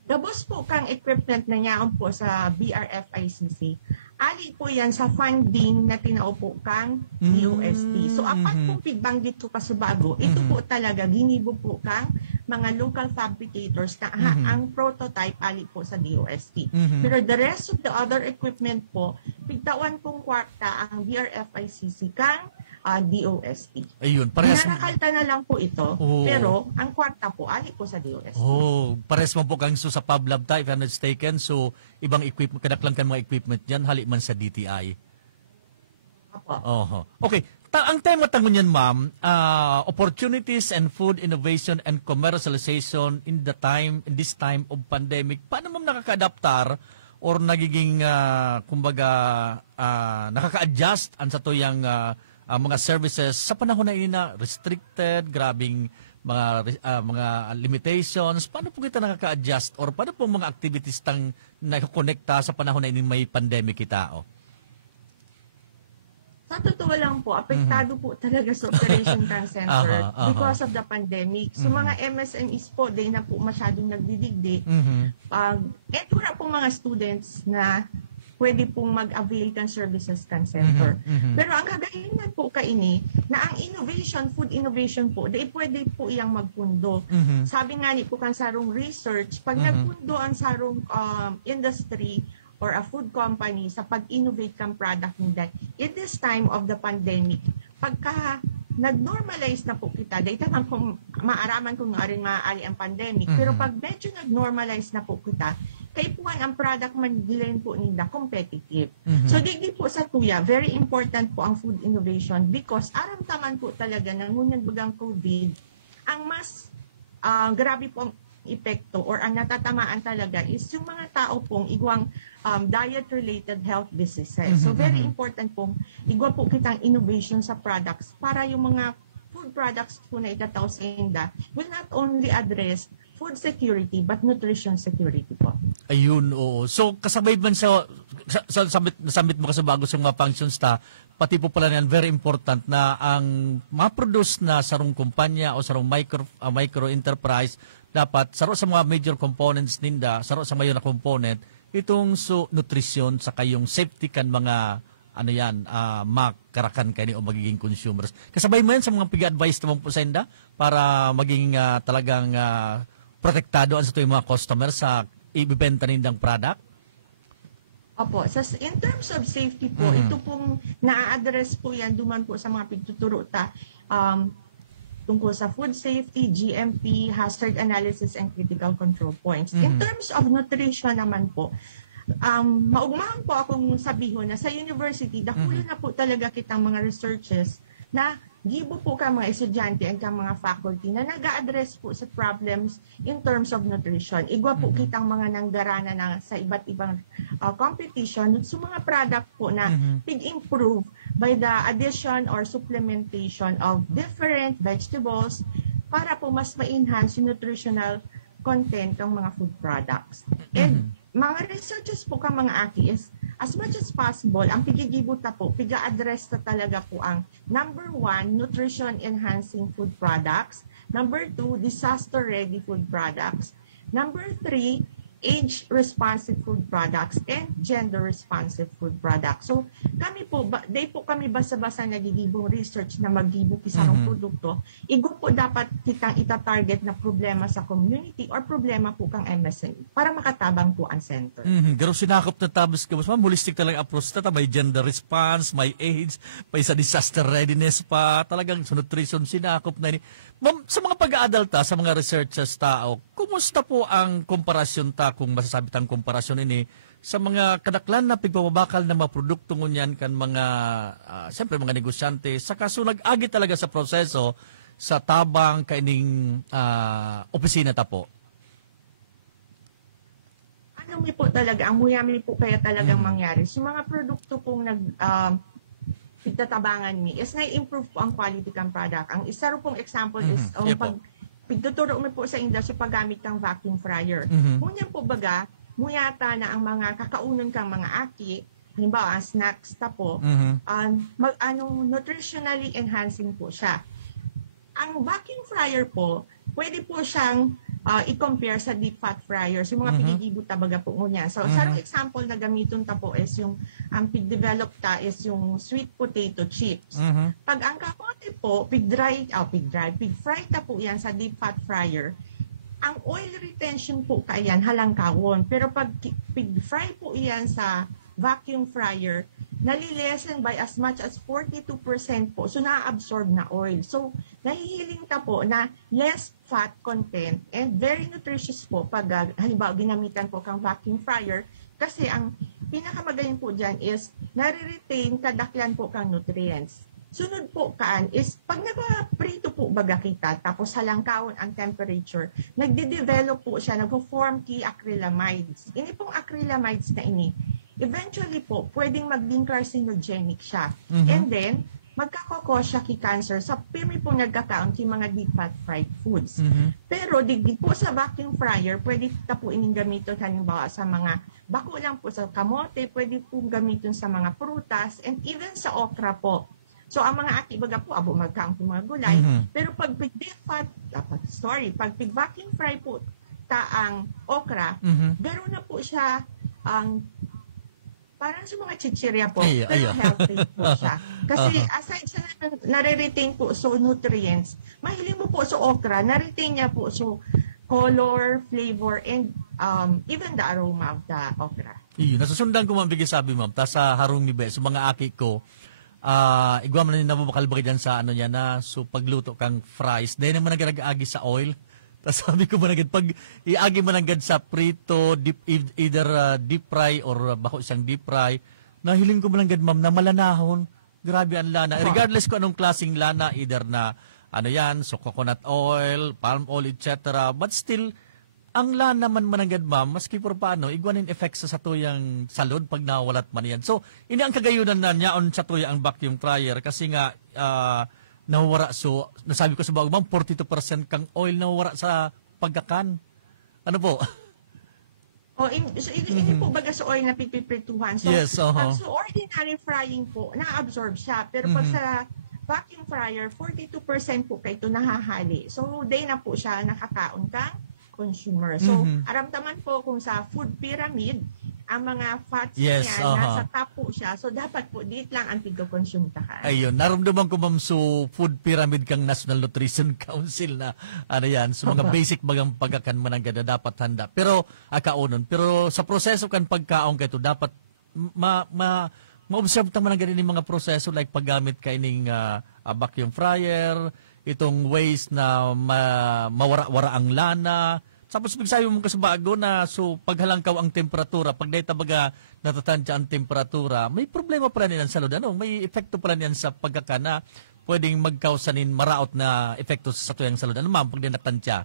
Gabos po kang equipment na niyaon po sa BRFICC. Ali po yan sa funding na tinaupo kang DOST. So apat po pigbanggit ko pa sa bago, ito po talaga ginibo po kang mga local fabricators na ang prototype ali po sa DOST. Pero the rest of the other equipment po, pigtawan pong kwarta ang BRFICC kang DOST. Ayun, parehas. Nanakalta na lang po ito, pero ang kwarta po, ali po sa DOST. Parehas mo po kang sa PubLab ta, if I'm not mistaken. So, ibang equipment, kadaklang kan mga equipment yan, hali man sa DTI. Opo. Okay. Ang tema tangon yan, ma'am, opportunities and food innovation and commercialization in this time of pandemic. Paano ma'am nakaka-adaptar or nagiging kumbaga nakaka-adjust ang sa tuyang mga services sa panahon na ini na restricted, grabing mga limitations? Paano po kita nakaka-adjust or paano po mga activities tang nakakonekta sa panahon na ini may pandemic kita? Sa totoo lang po, apektado po talaga sa operation can center because of the pandemic. So mga MSMEs po, di na po masyadong nagdidigdi. Eto na po mga students na pwede pong mag-avail kan services can center. Pero ang kagahingan po kaini, na ang food innovation po, di pwede po iyang magpundo. Sabi nga ni po kan sarong research, pag nagpundo ang sarong industry, or a food company sa pag-innovate kang product nila. In this time of the pandemic, pagka nag-normalize na po kita, dahil naman kung maaraman kung rin maaari ang pandemic, pero pag medyo nag-normalize na po kita, kaipuan ang product man po nila competitive. So, digdi po sa tuya, very important po ang food innovation because aramtaman po talaga na ngunyan bagang COVID, ang mas grabe po ang epekto or ang natatamaan talaga is yung mga tao pong igwang diet-related health diseases. So very important pong igwa po kitang innovation sa products para yung mga food products po na itataw sa inda will not only address food security but nutrition security po. Ayun, oo. So kasabay man sa nasambit mo kasi bago sa mga functions pati po pala yan very important na ang ma-produce na sarong kumpanya o sarong micro enterprise dapat saro sa mga major components ninda, saro sa mayor na component, itong nutrition sa kayong safety kan mga makarakan kayo o magiging consumers. Kasabay mo yan sa mga pig-advise naman po sa inda para maging talagang protektado ang sa tuwing mga customers sa ibibenta nindang product? Opo. In terms of safety po, ito pong na-address po yan duman po sa mga pigtuturo tungkol sa food safety, GMP, hazard analysis, and critical control points. In terms of nutrition naman po, maugmahan po akong sabihon na sa university, dahil na po talaga kitang mga researches na gibo po ka mga estudyante at mga faculty na nag-a-address po sa problems in terms of nutrition. Igwa po kitang mga nangdarana na sa iba't ibang competition sa mga product po na pig-improve by the addition or supplementation of different vegetables para po mas ma-enhance yung nutritional content ng mga food products. And mga researches po ka mga aki is as much as possible, ang pigigibot na po, piga-address na talaga po ang number 1, nutrition-enhancing food products. Number 2, disaster-ready food products. Number 3, age-responsive food products and gender-responsive food products. So, kami po, kami basa-basa nagigibong research na maggibo kisarong produkto, igo po dapat kitang ita-target na problema sa community or problema po kang MSME para makatabang po ang center. Pero sinakop na tabos ka, mas holistic talagang approach na may gender response, may age, may sa disaster readiness pa, talagang sa nutrition sinakop na ini. Ma'am, sa mga pag-aadal sa mga researchers tao, kumusta po ang komparasyon kung masasabi tang komparasyon ini sa mga kadaklan na pigpapabakal na mga produkto ngunyan kan mga siyempre mga negosyante sa kaso nag-agi talaga sa proseso sa tabang kaining opisina ta po? Ano po talaga, ang muyami po kaya talagang mangyari. So mga produkto pong pigtatabangan mi is na-improve po ang quality ng product. Ang isa ro pong example is pigtuturo mo po sa industry paggamit ng vacuum fryer. Ngunyan po baga, muyata na ang mga kakaunon kang mga aki, halimbawa ang snacks ta po, nutritionally enhancing po siya. Ang vacuum fryer po, pwede po siyang i-compare sa deep fat fryers, yung mga pigigibot tabaga po ngunyan. So, sarong example na gamiton ta po is yung ang pig-develop ta is yung sweet potato chips. Pag ang kapote po, pig-fry ta po yan sa deep fat fryer, ang oil retention po kayan halangkawon. Pero pag pig-fry po yan sa vacuum fryer, nalilesen by as much as 42% po. So, na-absorb na oil. So, nahihiling ta po na less fat content and very nutritious po pag halimbawa ginamitan po kang vacuum fryer kasi ang pinakamagaling po dyan is nare-retain kadaklan po kang nutrients. Sunod po kaan is pag nag-prito po baga kita, tapos halangkawon ang temperature, nagde-develop po siya, nagpo-form key acrylamides. Ini pong acrylamides na ini, eventually po, pwedeng maging carcinogenic siya. And then, magkakakos siya ki cancer sa pirmi po nagkakaon ki mga deep fat fried foods. Pero digdi po sa vacuum fryer, pwede ta po ining gamiton halimbawa sa mga bako lang po sa kamote, pwede po gamiton sa mga prutas, and even sa okra po. So, ang mga ati baga po, abo magkaang po mga gulay. Pero pag deep fat, pag vacuum fry po ang okra, garo na po siya ang parang sa mga chichirya po, pero healthy po siya. Kasi aside sa nare-retain po so nutrients, mahiling mo po sa okra, nare-retain niya po so color, flavor, and even the aroma of the okra. Iyo, nasusundan ko mabigay sabi ma'am, ta sa harong ni Be, sa mga aki ko, igwa man na nababakalbagay dyan sa ano niya na, so pagluto kang fries, dahil naman nag-agi sa oil. Tapos sabi ko managad, pag iagi managad sa prito, either deep fry or bako isang deep fry, nahiling ko managad ma'am na malanahon. Grabe ang lana. Regardless ko anong klaseng lana, either na ano yan, so coconut oil, palm oil, etc. But still, ang lana man managad ma'am, maski por paano, igwanin effects sa satuyang salod pag nawalat man yan. So, ini ang kagayunan na niya on satuyang vacuum fryer kasi nga, nawawara. So, nasabi ko sa bago ma'am, 42% kang oil nawawara sa pagkakan. Ano po? Hindi po baga sa oil na pipiprituhan. So, yes, so ordinary frying po, na-absorb siya. Pero pag sa vacuum fryer, 42% po kayo ito nahahali. So, day na po siya nakakaon kang consumer. So, aramdaman po kung sa food pyramid, ang mga fats niya, nasa top po siya. So, dapat po, dit lang ang pag-consume ka. Ayun, naramdaman ko ma'am, so food pyramid kang National Nutrition Council na, ano yan, so mga basic bagang pagkakan managada dapat handa. Pero, akaunon, pero sa proseso kan pagkaon kayo, dapat ma-observe naman ang ganyan mga proseso like paggamit ka ining vacuum fryer, itong ways na mawara-wara ang lana. Tapos bigsayo mo kasi bago na so paghalangkaw ang temperatura, pag dahil tabaga natatansya ang temperatura, may problema pala niyan sa salud. Ano? May epekto pala niyan sa pagkakana, pwedeng magkausanin maraot na epekto sa tuyang salud. Ano ma'am, pag natatansya?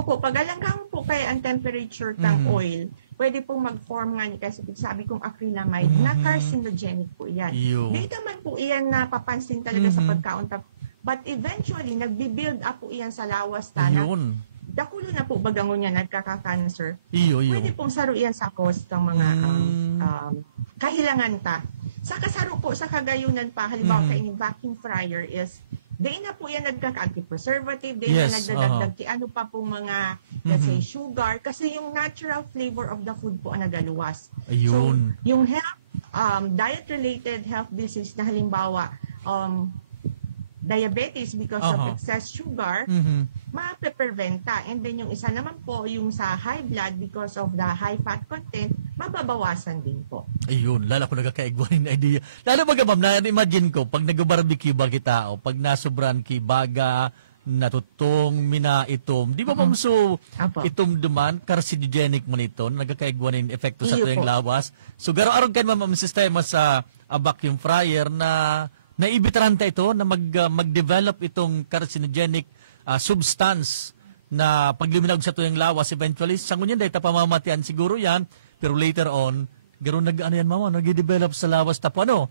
Opo, pag halangkaw po kay ang temperature ng oil, pwede pong mag-form nga ni kasi sabi kong acrylamide na carcinogenic po yan. Dito man po iyan na papansin talaga sa pagkaon. But eventually, nagbi-build up po iyan sa lawas na dakulo na po bagangon niya nagkaka-cancer. Pwede pong saro iyan sa cause ng mga kahilangan ta. Sa kasaro po, sa kagayunan pa, halimbawa kainin vacuum fryer is, di na po yan nagkaka-anti-preservative, di na nagdadagdag ano pa pong mga, let's say, sugar, kasi yung natural flavor of the food po ang nagaluwas. So, yung health, diet-related health disease na halimbawa, diabetes because of excess sugar, mape-preventa. And then yung isa naman po, yung sa high blood because of the high fat content, mababawasan din po. Ayun, lalo ko nagkakaigwanin na idea. Lalo baga ma'am, na-imagine ko, pag nag-barbecue ba kita, o pag nasobran ki baga, natutong, itom, di ba ma'am so, itom duman, carcinogenic mo nito, nagkakaigwanin epekto sa tuyang lawas. So, garo-arong kan ma'am sistema sa vacuum fryer na naibitaran ito na mag-develop itong carcinogenic substance na pagliminag sa tuyang lawas eventually. Sa ngunyan, dahil pamamatian siguro yan, pero later on, ganoon nag-ano yan mama, nag-develop sa lawas tapo ano?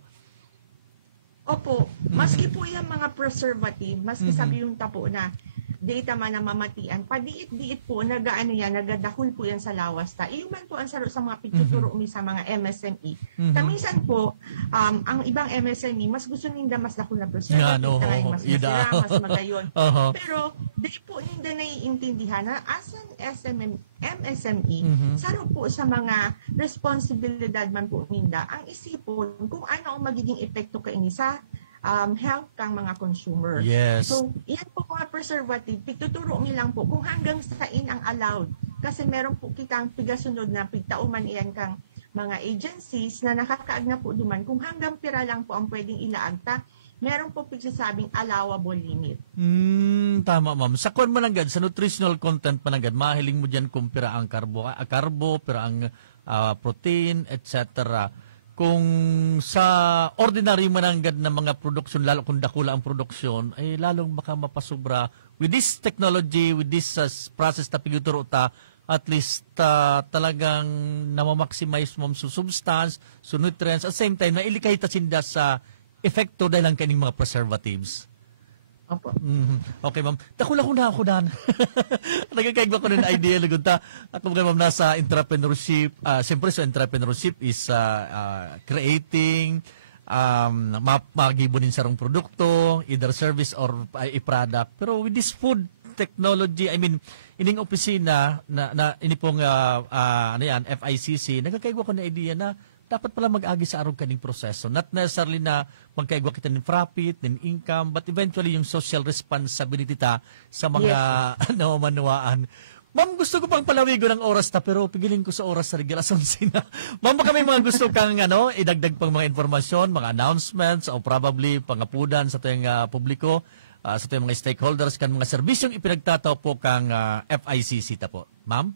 Opo, maski po yung mga preservative, maski sabi yung tapo na data man na mamatian, padiit-diit po, nagaano yan, nagadahol po yan sa lawas ta. Iyon po ang saro sa mga pictuturo sa mga MSME. Kamisan po, ang ibang MSME, mas gusto ninda mas dahol na preservative, mas masira, mas magayon. Pero, di po ninda naiintindihan na as an MSME, saro po sa mga responsibilidad man po ninda, ang isipon kung ano ang magiging epekto kaini sa health kang mga consumer. So, yan po mga preservative, pigtuturo nilang po kung hanggang saan ang allowed. Kasi meron po kitang pigasunod na pigtauman iyan kang mga agencies na nakakaag na po duman kung hanggang pira lang po ang pwedeng ilaagta, meron po pigsasabing allowable limit. Tama ma'am. Sa kon mananggad, sa nutritional content mananggad, mahiling mo dyan kung pira ang karbo, pira ang protein, etc. kung sa ordinary mananggad na mga produksyon, lalo kung dakula ang produksyon, ay lalong baka mapasubra. With this technology, with this process na piguturo ta, at least talagang namamaximize mo sa substance, sa nutrients, at same time, nailikay ta sinda sa epekto dahil ang kaning mga preservatives. Opo. Okay, ma'am. Dakula ko na ako dan. Nagkakaigba ko ng idea. Lagunta. Ako mga ma'am nasa entrepreneurship. Siyempre sa entrepreneurship is creating, magibunin sarong produkto, either service or a product. Pero with this food technology, I mean, ining opisina na ini pong ano yan, FICC, nagkakaigwa ko na idea na dapat pala mag-agi sa arong kaning proseso. Not necessarily na magkaigwa kita ng profit, ng income, but eventually yung social responsibility ta sa mga manuwaan. Ma'am, gusto ko pang palawigo ng oras ta, pero pigilin ko sa oras sa regulason sina. Ma'am, baka may mga gusto kang idagdag pang mga informasyon, mga announcements, o probably pangapudan sa tayong publiko, sa tayong mga stakeholders, kan mga serbisyong ipinagtataw po kang FICC ta po. Ma'am?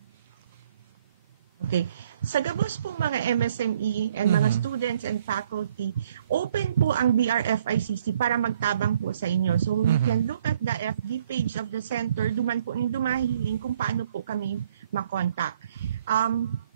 Okay. Sa gabos po mga MSME and mga students and faculty, open po ang BRFICC para magtabang po sa inyo. So you can look at the FB page of the center, duman po yung dumahiling kung paano po kami makontak.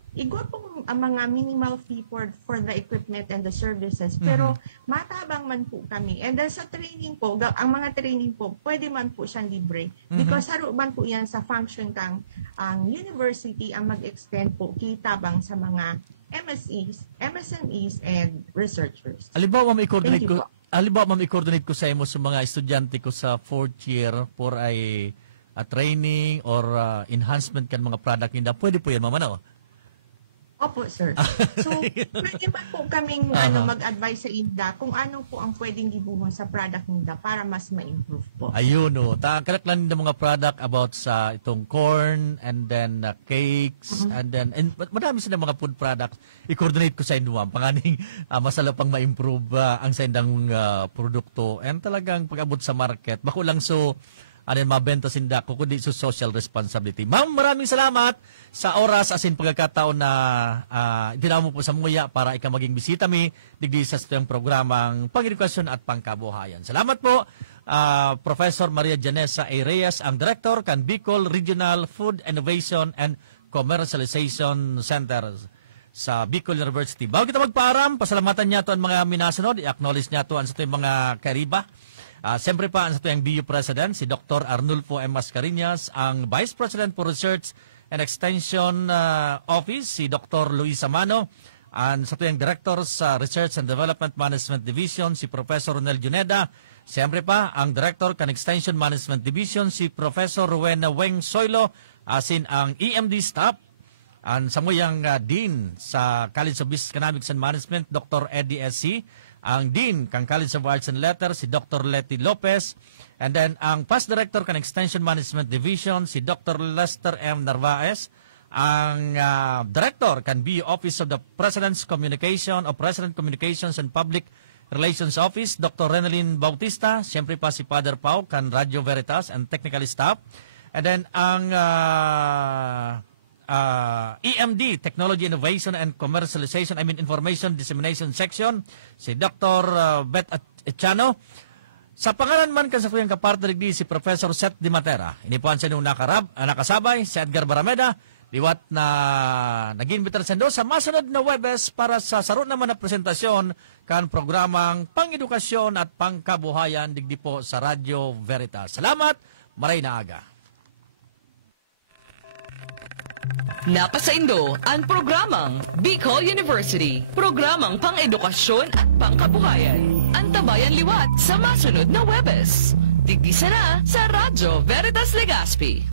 Igwa po ang mga minimal fee for the equipment and the services, pero matabang man po kami. And then sa training po, ang mga training po, pwede man po siyang libre. Because haro man po yan sa function kang ang university ang mag-extend po kitabang sa mga MSMEs and researchers. Halimbawa, ma'am, i-coordinate ko sa imo sa mga estudyante ko sa 4th year for a training or enhancement kan mga product nila. Pwede po yan, ma'am, ano? Opo, sir. So, pwede pa po kaming mag-advise sa INDA kung ano po ang pwedeng gibuhon sa product nila para mas ma-improve po. Ayun, o. Kalak lang ng mga product about sa itong corn and then cakes and then madami sila mga food products. I-coordinate ko sa inyo, ma'am. Panganing masala pang ma-improve ang sa indang produkto. And talagang pag-abot sa market, bako lang so mabenta sinda ko kundi sa social responsibility. Ma'am, maraming salamat sa oras asin pagkakataon na dinamo po sa Muya para ika maging bisita mi digdi sa itong programang Pang-edukasyon at Pangkabuhayan. Salamat po, Professor Maria Janessa A. Reyes, ang Director kan Bicol Regional Food Innovation and Commercialization Center sa Bicol University. Bago kita magpaaram, pasalamatan niya to ang mga minasunod, i-acknowledge niya to ang sa itong mga kariba. Siyempre pa, ang sa tuyang BU President, si Dr. Arnulfo M. Mascareñas, ang Vice President for Research and Extension Office, si Dr. Luis Amano, ang sa tuyang Director sa Research and Development Management Division, si Professor Ronel Juneda, siyempre pa, ang Director kan Extension Management Division, si Professor Rowena Weng Soylo, asin ang EMD staff, ang samuyang Dean sa College of Business Economics and Management, Dr. Eddie S.C., ang Dean kang College of Arts and Letters, si Dr. Letty Lopez, and then ang Past Director kan Extension Management Division, si Dr. Lester M. Narvaez, ang Director kan BU Office of the President's Communication o President Communications and Public Relations Office, Dr. Renalyn Bautista, siyempre pa si Father Pau kan Radio Veritas and Technical Staff, and then ang EMD, Technology Innovation and Commercialization, Information Dissemination Section, si Dr. Beth Echano. Sa pangalan man kan sa kuyang kapartner di si Professor Seth Di Matera. Inipuan sa nung nakasabay, si Edgar Barameda, liwat na nag-invitar sa sa masunod na Webes para sa saro naman na presentasyon kan programang Pang-edukasyon at Pangkabuhayan digdi po sa Radio Veritas. Salamat, maray na aga. Napasaindo ang programang Bicol University, programang pang-edukasyon at pangkabuhayan. Antabayan liwat sa masunod na Webes. Tigdi sana sa Radyo Veritas Legazpi.